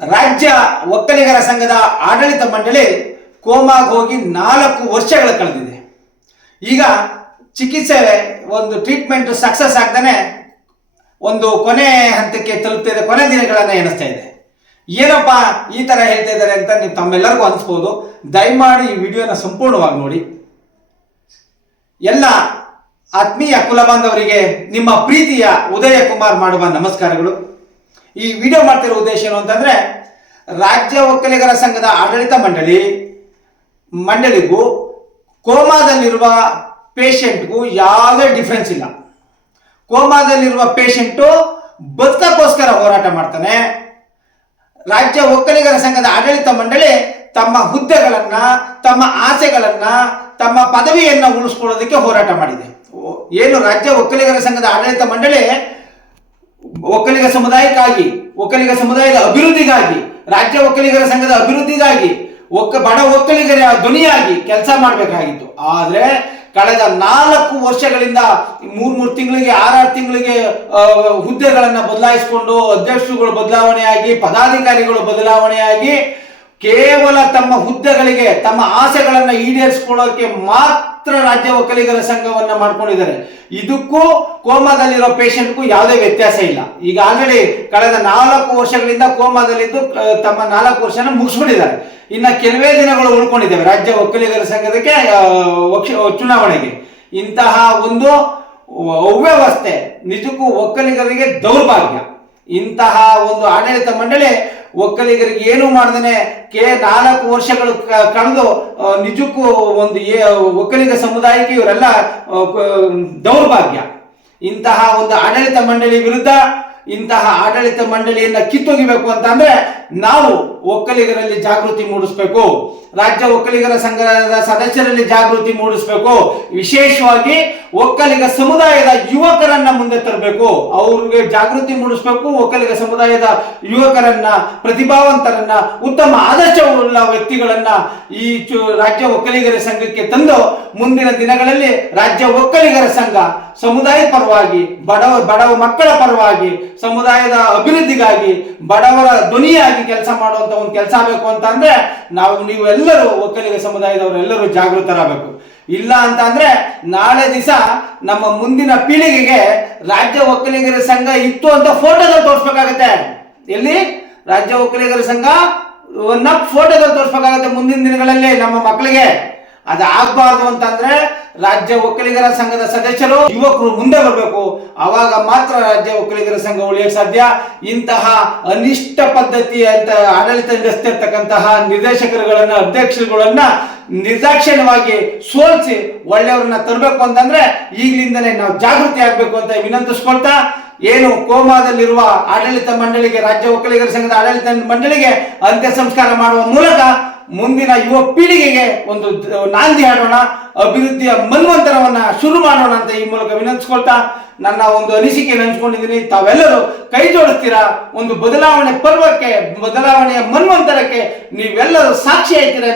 ರಾಜ್ಯ ಒಕ್ಕಲಿಗರ ಸಂಘದ ಆಡಳಿತ ಮಂಡಳಿ ಕೋಮಾಗ ಹೋಗಿ ನಾಲ್ಕು ವರ್ಷಗಳು ಕಳೆದಿದೆ. ಈಗ ಚಿಕಿತ್ಸೆ ಒಂದು ಟ್ರೀಟ್ಮೆಂಟ್ ಸಕ್ಸಸ್ ಆಗ್ತಾನೆ ಒಂದು ಕೊನೆ ಹಂತಕ್ಕೆ ತಲುಪ್ತಿದೆ ಕೊನೆ ದಿನಗಳನ್ನು ಎಣಿಸ್ತಾ ಇದೆ. ಏನಪ್ಪ ಈ ಥರ ಹೇಳ್ತಾ ಇದ್ದಾರೆ ಅಂತ ನೀವು ತಮ್ಮೆಲ್ಲರಿಗೂ ಅನಿಸ್ಬೋದು. ದಯಮಾಡಿ ಈ ವಿಡಿಯೋನ ಸಂಪೂರ್ಣವಾಗಿ ನೋಡಿ. ಎಲ್ಲ ಆತ್ಮೀಯ ಕುಲಬಾಂಧವರಿಗೆ ನಿಮ್ಮ ಪ್ರೀತಿಯ ಉದಯ ಕುಮಾರ್ ಮಾಡುವ ನಮಸ್ಕಾರಗಳು. ಈ ವಿಡಿಯೋ ಮಾಡ್ತಿರೋ ಉದ್ದೇಶ ಏನು ಅಂತಂದ್ರೆ, ರಾಜ್ಯ ಒಕ್ಕಲಿಗರ ಸಂಘದ ಆಡಳಿತ ಮಂಡಳಿ ಮಂಡಳಿಗೂ ಕೋಮಾದಲ್ಲಿರುವ ಪೇಷಂಟ್ಗೂ ಯಾವುದೇ ಡಿಫ್ರೆನ್ಸ್ ಇಲ್ಲ. ಕೋಮಾದಲ್ಲಿರುವ ಪೇಷಂಟು ಬದುಕಕ್ಕೋಸ್ಕರ ಹೋರಾಟ ಮಾಡ್ತಾನೆ. ರಾಜ್ಯ ಒಕ್ಕಲಿಗರ ಸಂಘದ ಆಡಳಿತ ಮಂಡಳಿ ತಮ್ಮ ಹುದ್ದೆಗಳನ್ನ, ತಮ್ಮ ಆಸೆಗಳನ್ನ, ತಮ್ಮ ಪದವಿಯನ್ನ ಉಳಿಸ್ಕೊಳ್ಳೋದಕ್ಕೆ ಹೋರಾಟ ಮಾಡಿದೆ. ಏನು ರಾಜ್ಯ ಒಕ್ಕಲಿಗರ ಸಂಘದ ಆಡಳಿತ ಮಂಡಳಿ ಒಕ್ಕಲಿಗ ಸಮುದಾಯಕ್ಕಾಗಿ, ಒಕ್ಕಲಿಗ ಸಮುದಾಯದ ಅಭಿವೃದ್ಧಿಗಾಗಿ, ರಾಜ್ಯ ಒಕ್ಕಲಿಗರ ಸಂಘದ ಅಭಿವೃದ್ಧಿಗಾಗಿ, ಒಕ್ಕ ಬಡ ಒಕ್ಕಲಿಗರ ಧ್ವನಿಯಾಗಿ ಕೆಲಸ ಮಾಡಬೇಕಾಗಿತ್ತು. ಆದರೆ ಕಳೆದ ನಾಲ್ಕು ವರ್ಷಗಳಿಂದ ಮೂರ್ ಮೂರು ತಿಂಗಳಿಗೆ, ಆರಾರು ತಿಂಗಳಿಗೆ ಹುದ್ದೆಗಳನ್ನ ಬದಲಾಯಿಸಿಕೊಂಡು, ಅಧ್ಯಕ್ಷರುಗಳು ಬದಲಾವಣೆಯಾಗಿ, ಪದಾಧಿಕಾರಿಗಳು ಬದಲಾವಣೆಯಾಗಿ ಕೇವಲ ತಮ್ಮ ಹುದ್ದೆಗಳಿಗೆ, ತಮ್ಮ ಆಸೆಗಳನ್ನ ಈಡೇರಿಸಿಕೊಳ್ಳೋಕೆ ಮಾತ್ರ ರಾಜ್ಯ ಒಕ್ಕಲಿಗರ ಸಂಘವನ್ನ ಮಾಡ್ಕೊಂಡಿದ್ದಾರೆ. ಇದಕ್ಕೂ ಕೋಮಾದಲ್ಲಿರೋ ಪೇಷಂಟ್ಗೂ ಯಾವುದೇ ವ್ಯತ್ಯಾಸ ಇಲ್ಲ. ಈಗ ಆಲ್ರೆಡಿ ಕಳೆದ ನಾಲ್ಕು ವರ್ಷಗಳಿಂದ ಕೋಮಾದಲ್ಲಿದ್ದು ತಮ್ಮ ನಾಲ್ಕು ವರ್ಷನ ಮುಗಿಸ್ಬಿಟ್ಟಿದ್ದಾರೆ. ಇನ್ನ ಕೆಲವೇ ದಿನಗಳು ಉಳ್ಕೊಂಡಿದ್ದೇವೆ ರಾಜ್ಯ ಒಕ್ಕಲಿಗರ ಸಂಘದಕ್ಕೆ ಚುನಾವಣೆಗೆ. ಇಂತಹ ಒಂದು ಅವ್ಯವಸ್ಥೆ ನಿಜಕ್ಕೂ ಒಕ್ಕಲಿಗರಿಗೆ ದೌರ್ಭಾಗ್ಯ. ಇಂತಹ ಒಂದು ಆಡಳಿತ ಮಂಡಳಿ ಒಕ್ಕಲಿಗರಿಗೆ ಏನು ಮಾಡ್ದೇನೆ? ಕೆ ನಾಲ್ಕು ವರ್ಷಗಳು ಕಳೆದು ನಿಜಕ್ಕೂ ಒಂದು ಒಕ್ಕಲಿಗ ಸಮುದಾಯಕ್ಕೆ ಇವರೆಲ್ಲ ದೌರ್ಭಾಗ್ಯ. ಇಂತಹ ಒಂದು ಆಡಳಿತ ಮಂಡಳಿ ವಿರುದ್ಧ ಇಂತಹ ಆಡಳಿತ ಮಂಡಳಿಯನ್ನ ಕಿತ್ತೊಗಿಬೇಕು ಅಂತ ಅಂದ್ರೆ ನಾವು ಒಕ್ಕಲಿಗರಲ್ಲಿ ಜಾಗೃತಿ ಮೂಡಿಸ್ಬೇಕು. ರಾಜ್ಯ ಒಕ್ಕಲಿಗರ ಸಂಘದ ಸದಸ್ಯರಲ್ಲಿ ಜಾಗೃತಿ ಮೂಡಿಸ್ಬೇಕು. ವಿಶೇಷವಾಗಿ ಒಕ್ಕಲಿಗ ಸಮುದಾಯದ ಯುವಕರನ್ನ ಮುಂದೆ ತರಬೇಕು. ಅವ್ರಿಗೆ ಜಾಗೃತಿ ಮೂಡಿಸ್ಬೇಕು. ಒಕ್ಕಲಿಗ ಸಮುದಾಯದ ಯುವಕರನ್ನ, ಪ್ರತಿಭಾವಂತರನ್ನ, ಉತ್ತಮ ಆದರ್ಶವುಳ್ಳ ವ್ಯಕ್ತಿಗಳನ್ನ ಈ ರಾಜ್ಯ ಒಕ್ಕಲಿಗರ ಸಂಘಕ್ಕೆ ತಂದು ಮುಂದಿನ ದಿನಗಳಲ್ಲಿ ರಾಜ್ಯ ಒಕ್ಕಲಿಗರ ಸಂಘ ಸಮುದಾಯ ಪರವಾಗಿ, ಬಡವ ಬಡವ ಮಕ್ಕಳ ಪರವಾಗಿ, ಸಮುದಾಯದ ಅಭಿವೃದ್ಧಿಗಾಗಿ, ಬಡವರ ಧ್ವನಿಯಾಗಿ ಕೆಲಸ ಮಾಡುವಂತ ಒಂದು ಕೆಲಸ ಬೇಕು ಅಂತ ಅಂದ್ರೆ ನಾವು ನೀವೆಲ್ಲರೂ ಒಕ್ಕಲಿಗ ಸಮುದಾಯದವರೆಲ್ಲರೂ ಜಾಗೃತರಾಗಬೇಕು. ಇಲ್ಲ ಅಂತ ಅಂದ್ರೆ ನಾಳೆ ದಿವಸ ನಮ್ಮ ಮುಂದಿನ ಪೀಳಿಗೆಗೆ ರಾಜ್ಯ ಒಕ್ಕಲಿಗರ ಸಂಘ ಇತ್ತು ಅಂತ ಫೋಟೋದಲ್ಲಿ ತೋರಿಸ್ಬೇಕಾಗತ್ತೆ. ಎಲ್ಲಿ? ರಾಜ್ಯ ಒಕ್ಕಲಿಗರ ಸಂಘ ಫೋಟೋದಲ್ಲಿ ತೋರಿಸ್ಬೇಕಾಗತ್ತೆ ಮುಂದಿನ ದಿನಗಳಲ್ಲಿ ನಮ್ಮ ಮಕ್ಕಳಿಗೆ. ಅದಾಗಬಾರ್ದು ಅಂತಂದ್ರೆ ರಾಜ್ಯ ಒಕ್ಕಲಿಗರ ಸಂಘದ ಸದಸ್ಯರು ಯುವಕರು ಮುಂದೆ ಬರಬೇಕು. ಅವಾಗ ಮಾತ್ರ ರಾಜ್ಯ ಒಕ್ಕಲಿಗರ ಸಂಘ ಉಳಿಯಕ್ಕೆ ಸಾಧ್ಯ. ಇಂತಹ ಅನಿಷ್ಟ ಪದ್ಧತಿ ಅಂತ ಆಡಳಿತ ನಡೆಸ್ತಿರ್ತಕ್ಕಂತಹ ನಿರ್ದೇಶಕರುಗಳನ್ನ, ಅಧ್ಯಕ್ಷರುಗಳನ್ನ ನಿರ್ದಾಕ್ಷಿಣ್ಯವಾಗಿ ಸೋಲಿಸಿ ಒಳ್ಳೆಯವ್ರನ್ನ ತರಬೇಕು ಅಂತಂದ್ರೆ ಈಗಲಿಂದಲೇ ನಾವು ಜಾಗೃತಿ ಆಗ್ಬೇಕು ಅಂತ ವಿನಂತಿಸ್ಕೊಳ್ತಾ ಏನು ಕೋಮಾದಲ್ಲಿರುವ ಆಡಳಿತ ಮಂಡಳಿಗೆ, ರಾಜ್ಯ ಒಕ್ಕಲಿಗರ ಸಂಘದ ಆಡಳಿತ ಮಂಡಳಿಗೆ ಅಂತ್ಯ ಸಂಸ್ಕಾರ ಮಾಡುವ ಮೂಲಕ ಮುಂದಿನ ಯುವ ಪೀಳಿಗೆಗೆ ಒಂದು ನಾಂದಿ ಹಾಡೋಣ, ಅಭಿವೃದ್ಧಿಯ ಮನ್ವಂತರವನ್ನ ಶುರು ಮಾಡೋಣ ಅಂತ ಈ ಮೂಲಕ ವಿನಂತಿಸ್ಕೊಳ್ತಾ ನನ್ನ ಒಂದು ಅನಿಸಿಕೆ ಹಂಚ್ಕೊಂಡಿದ್ದೀನಿ. ತಾವೆಲ್ಲರೂ ಕೈ ಜೋಡಿಸ್ತೀರಾ? ಒಂದು ಬದಲಾವಣೆ ಪರ್ವಕ್ಕೆ, ಬದಲಾವಣೆಯ ಮನ್ವಂತರಕ್ಕೆ ನೀವೆಲ್ಲರೂ ಸಾಕ್ಷಿ ಆಯ್ತೀರ